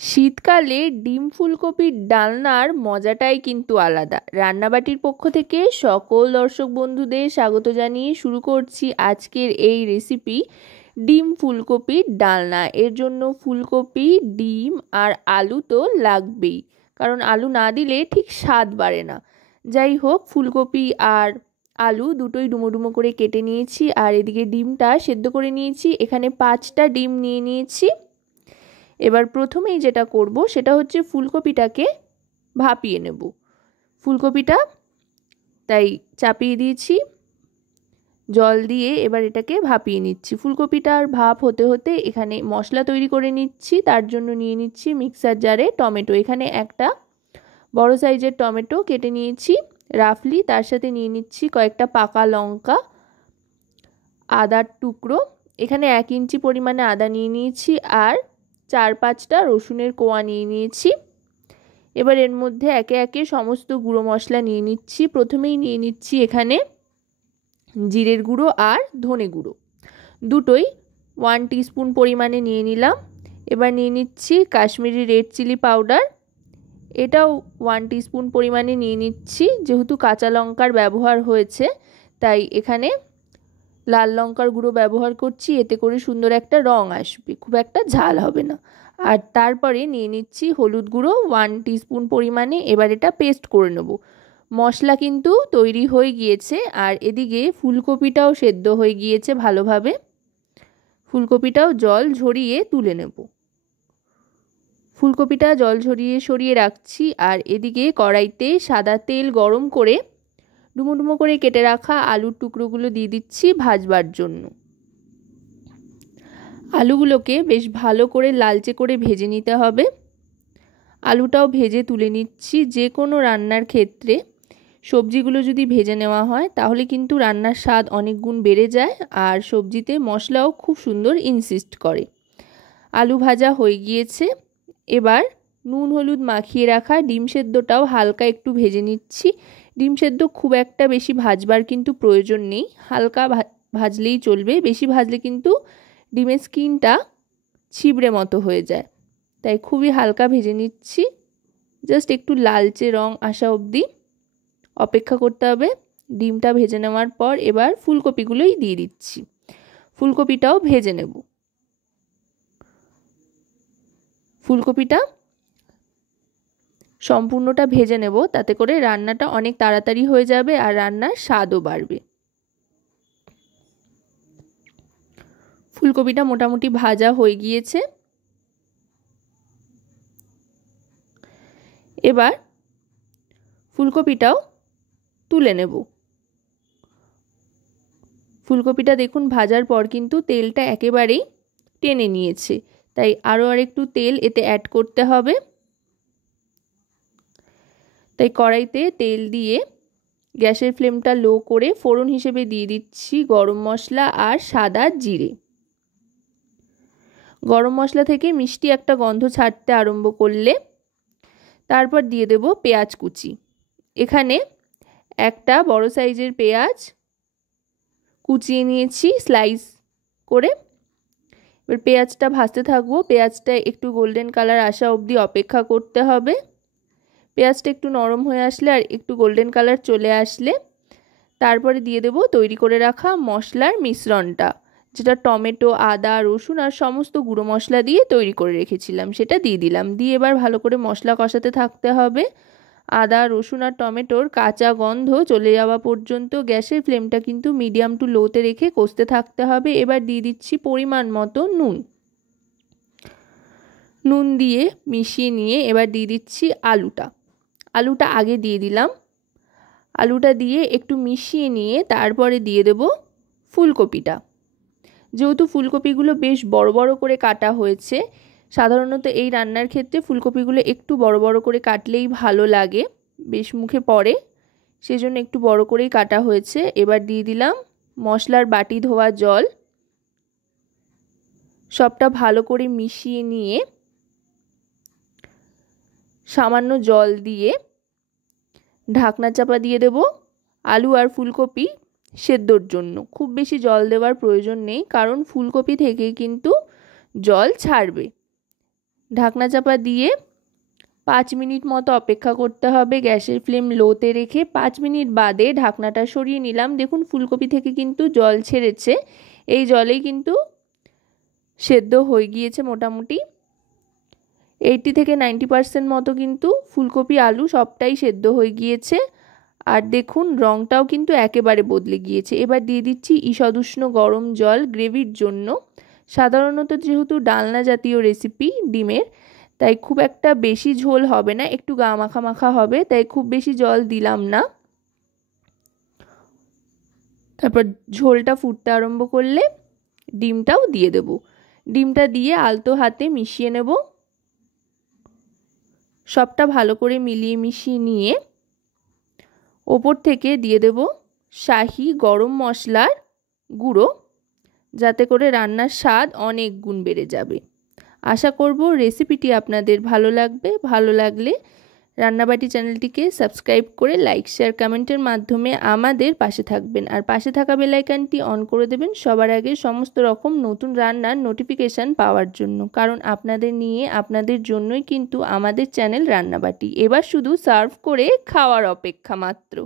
শীতকালে ডিম ফুলকপির ডালনার মজাটাই কিন্তু আলাদা। রান্নাবাটির পক্ষ থেকে সকল দর্শক বন্ধুদের স্বাগত জানিয়ে শুরু করছি আজকের এই রেসিপি ডিম ফুলকপির ডালনা। এর জন্য ফুলকপি, ডিম আর আলু তো লাগবেই, কারণ আলু না দিলে ঠিক স্বাদ বাড়ে না। যাই হোক, ফুলকপি আর আলু দুটোই ডুমো ডুমো করে কেটে নিয়েছি, আর এদিকে ডিমটা সেদ্ধ করে নিয়েছি। এখানে 5টা ডিম নিয়ে নিয়েছি। এবার প্রথমেই যেটা করব সেটা হচ্ছে ফুলকপিটাকে ভাপিয়ে নেব। ফুলকপিটা তাই চাপিয়ে দিয়েছি জল দিয়ে, এবার এটাকে ভাপিয়ে নিচ্ছি। ফুলকপিটার ভাপ হতে হতে এখানে মশলা তৈরি করে নিচ্ছি। তার জন্য নিয়ে নিচ্ছি মিক্সার জারে টমেটো। এখানে একটা বড় সাইজের টমেটো কেটে নিয়েছি রাফলি। তার সাথে নিয়ে নিচ্ছি কয়েকটা পাকা লঙ্কা, আদার টুকরো, এখানে 1 ইঞ্চি পরিমাণে আদা নিয়ে নিয়েছি, আর 4-5টা রসুনের কোয়া নিয়ে নিয়েছি। এবার এর মধ্যে একে একে সমস্ত গুঁড়ো মশলা নিয়ে নিচ্ছি। প্রথমেই নিয়ে নিচ্ছি এখানে জিরের গুঁড়ো আর ধনে গুঁড়ো দুটোই 1 টিস্পুন পরিমাণে নিয়ে নিলাম। এবার নিয়ে নিচ্ছি কাশ্মীরি রেড চিলি পাউডার, এটাও 1 টিস্পুন পরিমাণে নিয়ে নিচ্ছি। যেহেতু কাঁচা লঙ্কার ব্যবহার হয়েছে তাই এখানে লাল লঙ্কার গুঁড়ো ব্যবহার করছি, এতে করে সুন্দর একটা রং আসবে, খুব একটা ঝাল হবে না। আর তারপরে নিয়ে নিচ্ছি হলুদ গুঁড়ো 1 টিস্পুন পরিমাণে। এবার এটা পেস্ট করে নেব। মশলা কিন্তু তৈরি হয়ে গিয়েছে, আর এদিকে ফুলকপিটাও সেদ্ধ হয়ে গিয়েছে ভালোভাবে। ফুলকপিটাও জল ঝরিয়ে তুলে নেব। ফুলকপিটা জল ঝরিয়ে সরিয়ে রাখছি, আর এদিকে কড়াইতে সাদা তেল গরম করে ডুমো ডুমো করে কেটে রাখা আলুর টুকরোগুলো দিয়ে দিচ্ছি ভাজবার জন্য। আলুগুলোকে বেশ ভালো করে লালচে করে ভেজে নিতে হবে। আলুটাও ভেজে তুলে নিচ্ছি। যে কোনো রান্নার ক্ষেত্রে সবজিগুলো যদি ভেজে নেওয়া হয় তাহলে কিন্তু রান্নার স্বাদ অনেক গুণ বেড়ে যায়, আর সবজিতে মশলাও খুব সুন্দর ইনসিস্ট করে। আলু ভাজা হয়ে গিয়েছে। এবার নুন হলুদ মাখিয়ে রাখা ডিম সেদ্ধটাও হালকা একটু ভেজে নিচ্ছি। ডিম সেদ্ধ খুব একটা বেশি ভাজবার কিন্তু প্রয়োজন নেই, হালকা ভাজলেই চলবে। বেশি ভাজলে কিন্তু ডিমের স্কিনটা ছিবড়ে মতো হয়ে যায়, তাই খুবই হালকা ভেজে নিচ্ছি। জাস্ট একটু লালচে রং আসা অবধি অপেক্ষা করতে হবে। ডিমটা ভেজে নেওয়ার পর এবার ফুলকপিগুলোই দিয়ে দিচ্ছি। ফুলকপিটাও ভেজে নেব। ফুলকপিটা সম্পূর্ণটা ভেজে নেব, তাতে করে রান্নাটা অনেক তাড়াতাড়ি হয়ে যাবে আর রান্নার স্বাদও বাড়বে। ফুলকপিটা মোটামুটি ভাজা হয়ে গিয়েছে। এবার ফুলকপিটাও তুলে নেব। ফুলকপিটা দেখুন ভাজার পর কিন্তু তেলটা একেবারেই টেনে নিয়েছে, তাই আরও একটু তেল এতে অ্যাড করতে হবে। তাই কড়াইতে তেল দিয়ে গ্যাসের ফ্লেমটা লো করে ফোড়ন হিসেবে দিয়ে দিচ্ছি গরম মশলা আর সাদা জিরে। গরম মশলা থেকে মিষ্টি একটা গন্ধ ছাড়তে আরম্ভ করলে তারপর দিয়ে দেব পেঁয়াজ কুচি। এখানে একটা বড় সাইজের পেঁয়াজ কুচিয়ে নিয়েছি স্লাইস করে। এবার পেঁয়াজটা ভাজতে থাকবো। পেঁয়াজটা একটু গোল্ডেন কালার আসা অবধি অপেক্ষা করতে হবে। পেঁয়াজটা একটু নরম হয়ে আসলে আর একটু গোল্ডেন কালার চলে আসলে তারপরে দিয়ে দেব তৈরি করে রাখা মশলার মিশ্রণটা, যেটা টমেটো, আদা, রসুন আর সমস্ত গুঁড়ো মশলা দিয়ে তৈরি করে রেখেছিলাম, সেটা দিয়ে দিলাম। দিয়ে এবার ভালো করে মশলা কষাতে থাকতে হবে। আদা, রসুন আর টমেটোর কাঁচা গন্ধ চলে যাওয়া পর্যন্ত গ্যাসের ফ্লেমটা কিন্তু মিডিয়াম টু লোতে রেখে কষতে থাকতে হবে। এবার দিয়ে দিচ্ছি পরিমাণ মতো নুন। নুন দিয়ে মিশিয়ে নিয়ে এবার দিয়ে দিচ্ছি আলুটা। আলুটা আগে দিয়ে দিলাম। আলুটা দিয়ে একটু মিশিয়ে নিয়ে তারপরে দিয়ে দেব ফুলকপিটা। যেহেতু ফুলকপিগুলো বেশ বড় বড় করে কাটা হয়েছে, সাধারণত এই রান্নার ক্ষেত্রে ফুলকপিগুলো একটু বড় বড় করে কাটলেই ভালো লাগে, বেশ মুখে পড়ে, সেজন্য একটু বড় করেই কাটা হয়েছে। এবার দিয়ে দিলাম মশলার বাটি ধোয়া জল। সবটা ভালো করে মিশিয়ে নিয়ে সামান্য জল দিয়ে ঢাকনা চাপা দিয়ে দেব আলু আর ফুলকপি সেদ্ধর জন্য। খুব বেশি জল দেওয়ার প্রয়োজন নেই, কারণ ফুলকপি থেকে কিন্তু জল ছাড়বে। ঢাকনা চাপা দিয়ে 5 মিনিট মতো অপেক্ষা করতে হবে গ্যাসের ফ্লেম লোতে রেখে। 5 মিনিট বাদে ঢাকনাটা সরিয়ে নিলাম। দেখুন ফুলকপি থেকে কিন্তু জল ছেড়েছে, এই জলেই কিন্তু সেদ্ধ হয়ে গিয়েছে মোটামুটি 80 থেকে 90% মতো কিন্তু ফুলকপি আলু সবটাই সেদ্ধ হয়ে গিয়েছে। আর দেখুন রঙটাও কিন্তু একেবারে বদলে গিয়েছে। এবার দিয়ে দিচ্ছি ঈষৎ উষ্ণ গরম জল গ্রেভির জন্য। সাধারণত যেহেতু ডালনা জাতীয় রেসিপি ডিমের, তাই খুব একটা বেশি ঝোল হবে না, একটু গা মাখা মাখা হবে, তাই খুব বেশি জল দিলাম না। তারপর ঝোলটা ফুটতে আরম্ভ করলে ডিমটাও দিয়ে দেব। ডিমটা দিয়ে আলতো হাতে মিশিয়ে নেব। সবটা ভালো করে মিলিয়ে মিশিয়ে নিয়ে ওপর থেকে দিয়ে দেব শাহি গরম মশলার গুঁড়ো, যাতে করে রান্নার স্বাদ অনেক গুণ বেড়ে যাবে। আশা করব রেসিপিটি আপনাদের ভালো লাগবে। ভালো লাগলে রান্নাবাটি চ্যানেলটিকে সাবস্ক্রাইব করে লাইক শেয়ার কমেন্টের মাধ্যমে আমাদের পাশে থাকবেন। আর পাশে থাকা বেল আইকনটি অন করে দেবেন সবার আগে সমস্ত রকম নতুন রান্নার নোটিফিকেশান পাওয়ার জন্য, কারণ আপনাদের নিয়ে আপনাদের জন্যই কিন্তু আমাদের চ্যানেল রান্নাবাটি। এবার শুধু সার্ভ করে খাওয়ার অপেক্ষা মাত্র।